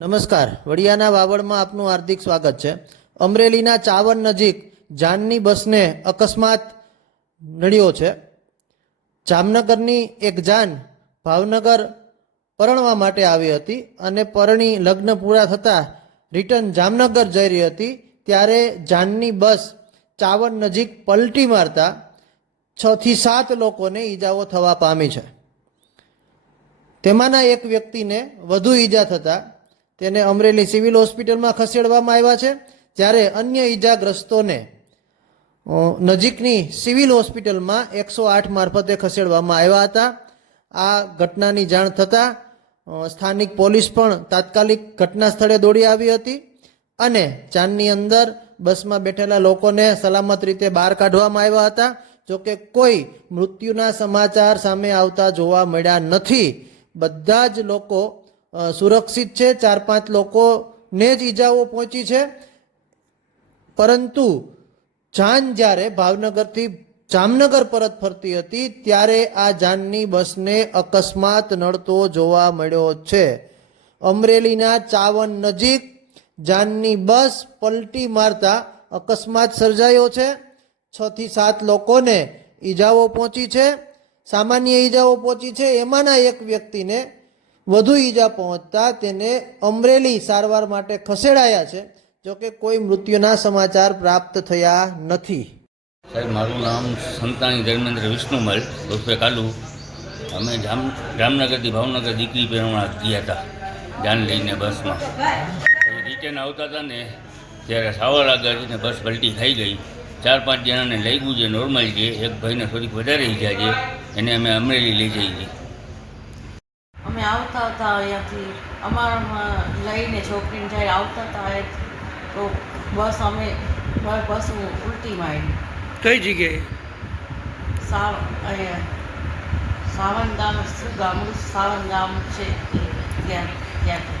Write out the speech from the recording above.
નમસ્કાર, વડિયાના વાવડમાં આપનું હાર્દિક સ્વાગત છે। અમરેલીના ચાવન નજીક જાનની બસને અકસ્માત નડ્યો છે। જામનગરની એક જાન ભાવનગર પરણવા માટે આવી હતી અને પરણી લગ્ન પૂરા થતાં રિટર્ન જામનગર જઈ રહી હતી ત્યારે જાનની બસ ચાવન નજીક પલટી મારતા 6 થી 7 લોકોને ઈજાઓ થવા પામી છે। તેમાંના એક વ્યક્તિને વધુ ઈજા થતાં તેને અમરેલી સિવિલ હોસ્પિટલમાં ખસેડવામાં આવ્યા છે, જ્યારે અન્ય ઈજાગ્રસ્તોને નજીકની સિવિલ હોસ્પિટલમાં 108 મારફતે ખસેડવામાં આવ્યા હતા। આ ઘટનાની જાણ થતાં સ્થાનિક પોલીસ પણ તાત્કાલિક ઘટના સ્થળે દોડી આવી હતી અને જાનની અંદર બસમાં બેઠેલા લોકોને સલામત રીતે બહાર કાઢવામાં આવ્યા હતા। જોકે કોઈ મૃત્યુના સમાચાર સામે આવતા જોવા મળ્યા નથી। બધા જ લોકો સુરક્ષિત છે। 4-5 લોકોને જ ઈજાઓ પહોંચી છે, પરંતુ જાન જ્યારે ભાવનગરથી જામનગર પરત ફરતી હતી ત્યારે આ જાનની બસને અકસ્માત નડતો જોવા મળ્યો છે। અમરેલીના ચાવન નજીક જાનની બસ પલટી મારતા અકસ્માત સર્જાયો છે। 6 થી 7 લોકોને ઈજાઓ પહોંચી છે, સામાન્ય ઈજાઓ પહોંચી છે। એમાંના એક વ્યક્તિને વધુ ઈજા પહોંચતા તેને અમરેલી સારવાર માટે ખસેડાયા છે। જોકે કોઈ મૃત્યુના સમાચાર પ્રાપ્ત થયા નથી। સાહેબ, મારું નામ સંતાણી ધર્મેન્દ્ર વિષ્ણુમલ ઉર્ફે કાલુ। અમે જામનગરથી ભાવનગર દીકરી પહેરવા ગયા હતા જાન લઈને બસમાં। રિટર્ન આવતા હતા ને ત્યારે સાવર આગળથી બસ પલટી ખાઈ ગઈ। 4-5 જણાને લાગ્યું છે, નોર્મલ છે। એક ભાઈને થોડીક વધારે ઈજા છે, એને અમે અમરેલી લઈ જઈએ। અમે આવતા હતા અહીંયાથી અમારામાં લઈને છોકરીને જ્યારે આવતા હતા તો બસ ઉલટી મારી। કઈ જગ્યાએ? અહીંયા સાવન ગામ, શું ગામડું સાવન ગામ છે ત્યાં ત્યાંથી